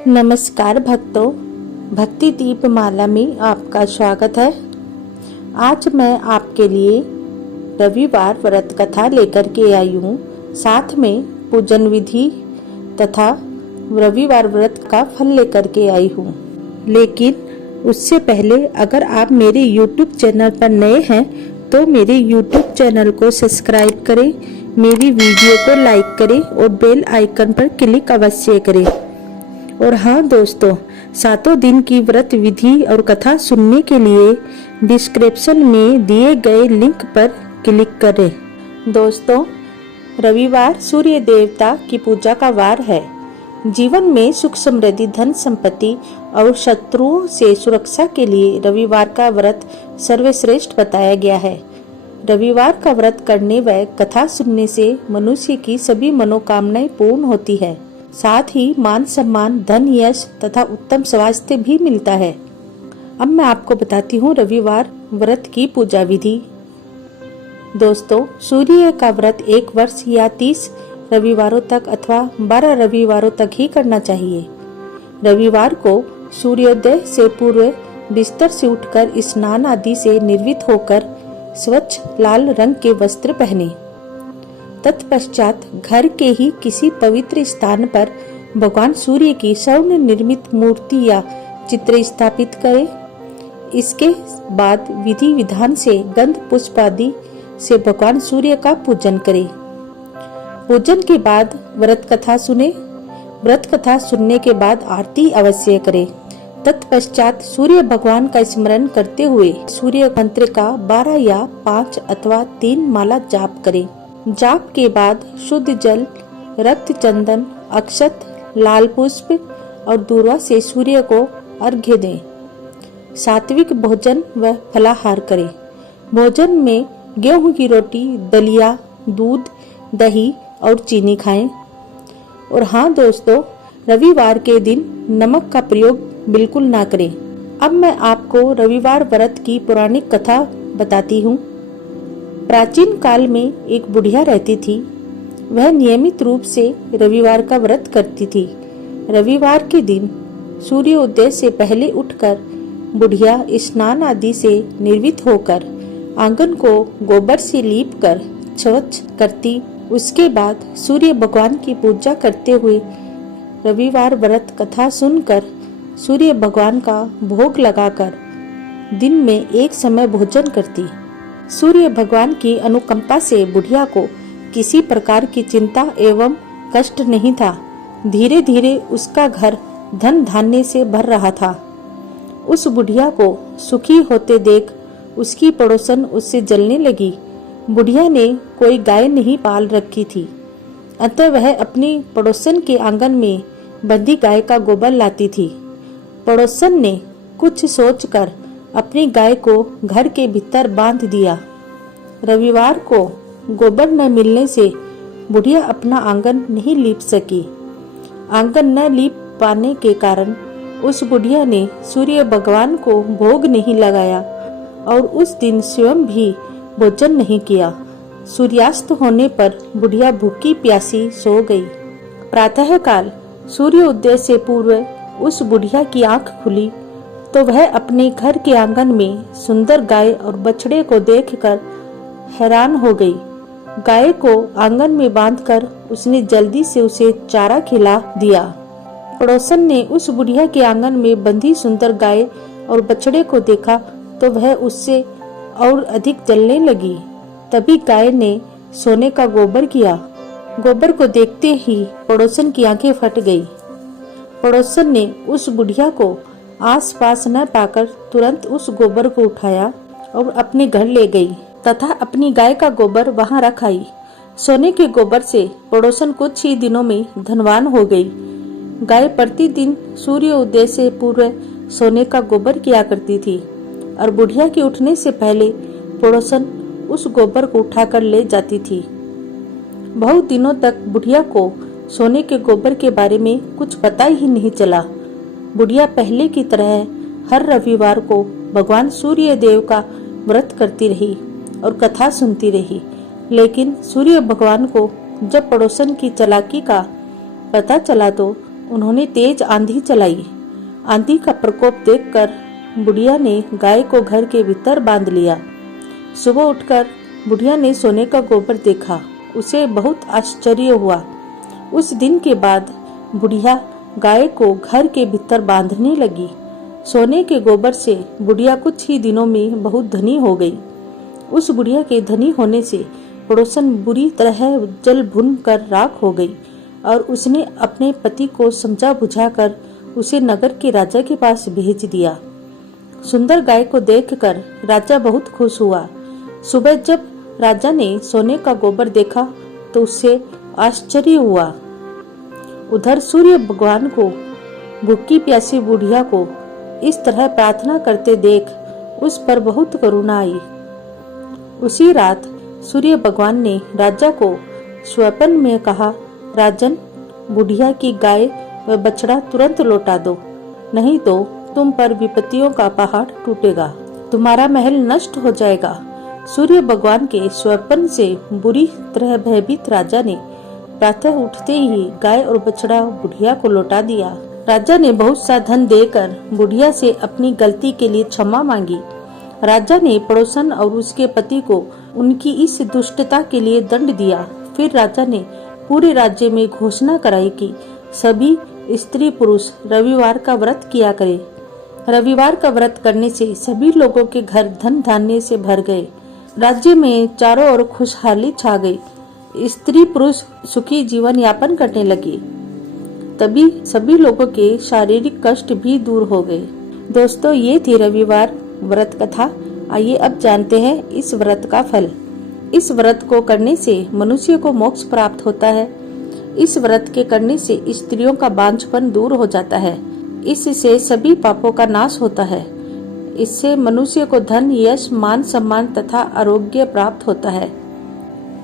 नमस्कार भक्तों, भक्ति दीप माला में आपका स्वागत है। आज मैं आपके लिए रविवार व्रत कथा लेकर के आई हूँ, साथ में पूजन विधि तथा रविवार व्रत का फल लेकर के आई हूँ। लेकिन उससे पहले अगर आप मेरे YouTube चैनल पर नए हैं तो मेरे YouTube चैनल को सब्सक्राइब करें, मेरी वीडियो को लाइक करें और बेल आइकन पर क्लिक अवश्य करें। और हाँ दोस्तों, 7 दिन की व्रत विधि और कथा सुनने के लिए डिस्क्रिप्शन में दिए गए लिंक पर क्लिक करें। दोस्तों, रविवार सूर्य देवता की पूजा का वार है। जीवन में सुख समृद्धि, धन संपत्ति और शत्रुओं से सुरक्षा के लिए रविवार का व्रत सर्वश्रेष्ठ बताया गया है। रविवार का व्रत करने व कथा सुनने से मनुष्य की सभी मनोकामनाएं पूर्ण होती है। साथ ही मान सम्मान, धन, यश तथा उत्तम स्वास्थ्य भी मिलता है। अब मैं आपको बताती हूँ रविवार व्रत की पूजा विधि। दोस्तों, सूर्य का व्रत 1 वर्ष या 30 रविवारों तक अथवा 12 रविवारों तक ही करना चाहिए। रविवार को सूर्योदय से पूर्व बिस्तर से उठकर स्नान आदि से निर्वित होकर स्वच्छ लाल रंग के वस्त्र पहने। तत्पश्चात घर के ही किसी पवित्र स्थान पर भगवान सूर्य की स्वर्ण निर्मित मूर्ति या चित्र स्थापित करें। इसके बाद विधि विधान से गंध पुष्प आदि से भगवान सूर्य का पूजन करें। पूजन के बाद व्रत कथा सुने। व्रत कथा सुनने के बाद आरती अवश्य करें। तत्पश्चात सूर्य भगवान का स्मरण करते हुए सूर्य मंत्र का 12 या 5 अथवा 3 माला जाप करें। जाप के बाद शुद्ध जल, रक्त चंदन, अक्षत, लाल पुष्प और दूर्वा से सूर्य को अर्घ्य दें। सात्विक भोजन व फलाहार करें। भोजन में गेहूं की रोटी, दलिया, दूध, दही और चीनी खाएं। और हाँ दोस्तों, रविवार के दिन नमक का प्रयोग बिल्कुल ना करें। अब मैं आपको रविवार व्रत की पौराणिक कथा बताती हूँ। प्राचीन काल में एक बुढ़िया रहती थी। वह नियमित रूप से रविवार का व्रत करती थी। रविवार के दिन सूर्योदय से पहले उठकर बुढ़िया स्नान आदि से निर्वित होकर आंगन को गोबर से लीपकर स्वच्छ करती। उसके बाद सूर्य भगवान की पूजा करते हुए रविवार व्रत कथा सुनकर सूर्य भगवान का भोग लगाकर दिन में एक समय भोजन करती। सूर्य भगवान की अनुकंपा से बुढ़िया को किसी प्रकार की चिंता एवं कष्ट नहीं था। धीरे धीरे उसका घर धन धान्य से भर रहा था। उस बुढ़िया को सुखी होते देख उसकी पड़ोसन उससे जलने लगी। बुढ़िया ने कोई गाय नहीं पाल रखी थी, अतः वह अपनी पड़ोसन के आंगन में बंधी गाय का गोबर लाती थी। पड़ोसन ने कुछ सोचकर अपनी गाय को घर के भीतर बांध दिया। रविवार को गोबर न मिलने से बुढ़िया अपना आंगन नहीं लीप सकी। आंगन न लीप पाने के कारण उस बुढ़िया ने सूर्य भगवान को भोग नहीं लगाया और उस दिन स्वयं भी भोजन नहीं किया। सूर्यास्त होने पर बुढ़िया भूखी प्यासी सो गई। प्रातःकाल सूर्योदय से पूर्व उस बुढ़िया की आंख खुली तो वह अपने घर के आंगन में सुंदर गाय और बछड़े को देखकर हैरान हो गई। गाय को आंगन में बांधकर उसने जल्दी से उसे चारा खिला दिया। पड़ोसन ने उस बुढ़िया के आंगन में बंधी सुंदर गाय और बछड़े को देखा तो वह उससे और अधिक जलने लगी। तभी गाय ने सोने का गोबर किया। गोबर को देखते ही पड़ोसन की आंखें फट गई। पड़ोसन ने उस बुढ़िया को आसपास न पाकर तुरंत उस गोबर को उठाया और अपने घर ले गई तथा अपनी गाय का गोबर वहां रख आई। सोने के गोबर से पड़ोसन कुछ ही दिनों में धनवान हो गई। गाय प्रतिदिन सूर्योदय से पूर्व सोने का गोबर किया करती थी और बुढ़िया के उठने से पहले पड़ोसन उस गोबर को उठाकर ले जाती थी। बहुत दिनों तक बुढ़िया को सोने के गोबर के बारे में कुछ पता ही नहीं चला। बुढ़िया पहले की तरह हर रविवार को भगवान सूर्य देव का व्रत करती रही और कथा सुनती रही। लेकिन सूर्य भगवान को जब पड़ोसन की चालाकी का पता चला तो उन्होंने तेज आंधी चलाई। आंधी का प्रकोप देखकर बुढ़िया ने गाय को घर के भीतर बांध लिया। सुबह उठकर बुढ़िया ने सोने का गोबर देखा। उसे बहुत आश्चर्य हुआ। उस दिन के बाद बुढ़िया गाय को घर के भीतर बांधने लगी। सोने के गोबर से बुढ़िया कुछ ही दिनों में बहुत धनी हो गई। उस बुढ़िया के धनी होने से पड़ोसन बुरी तरह जल भुन कर राख हो गई और उसने अपने पति को समझा बुझाकर उसे नगर के राजा के पास भेज दिया। सुंदर गाय को देखकर राजा बहुत खुश हुआ। सुबह जब राजा ने सोने का गोबर देखा तो उससे आश्चर्य हुआ। उधर सूर्य भगवान को भूखी प्यासी बुढ़िया को इस तरह प्रार्थना करते देख उस पर बहुत करुणा आई। उसी रात सूर्य भगवान ने राजा को स्वप्न में कहा, राजन, बुढ़िया की गाय व बछड़ा तुरंत लौटा दो, नहीं तो तुम पर विपत्तियों का पहाड़ टूटेगा, तुम्हारा महल नष्ट हो जाएगा। सूर्य भगवान के स्वप्न से बुरी तरह भयभीत राजा ने प्रातः उठते ही गाय और बछड़ा बुढ़िया को लौटा दिया। राजा ने बहुत सा धन देकर बुढ़िया से अपनी गलती के लिए क्षमा मांगी। राजा ने पड़ोसन और उसके पति को उनकी इस दुष्टता के लिए दंड दिया। फिर राजा ने पूरे राज्य में घोषणा कराई कि सभी स्त्री पुरुष रविवार का व्रत किया करें। रविवार का व्रत करने से सभी लोगों के घर धन धान्य से भर गए। राज्य में चारों ओर खुशहाली छा गई। स्त्री पुरुष सुखी जीवन यापन करने लगे। तभी सभी लोगों के शारीरिक कष्ट भी दूर हो गए। दोस्तों, ये थी रविवार व्रत कथा। आइए अब जानते हैं इस व्रत का फल। इस व्रत को करने से मनुष्य को मोक्ष प्राप्त होता है। इस व्रत के करने से स्त्रियों का बांझपन दूर हो जाता है। इससे सभी पापों का नाश होता है। इससे मनुष्य को धन, यश, मान सम्मान तथा आरोग्य प्राप्त होता है।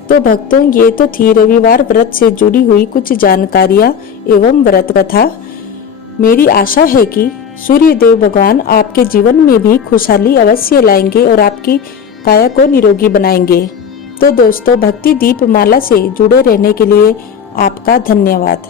तो भक्तों, ये तो थी रविवार व्रत से जुड़ी हुई कुछ जानकारियाँ एवं व्रत कथा। मेरी आशा है कि सूर्य देव भगवान आपके जीवन में भी खुशहाली अवश्य लाएंगे और आपकी काया को निरोगी बनाएंगे। तो दोस्तों, भक्ति दीप माला से जुड़े रहने के लिए आपका धन्यवाद।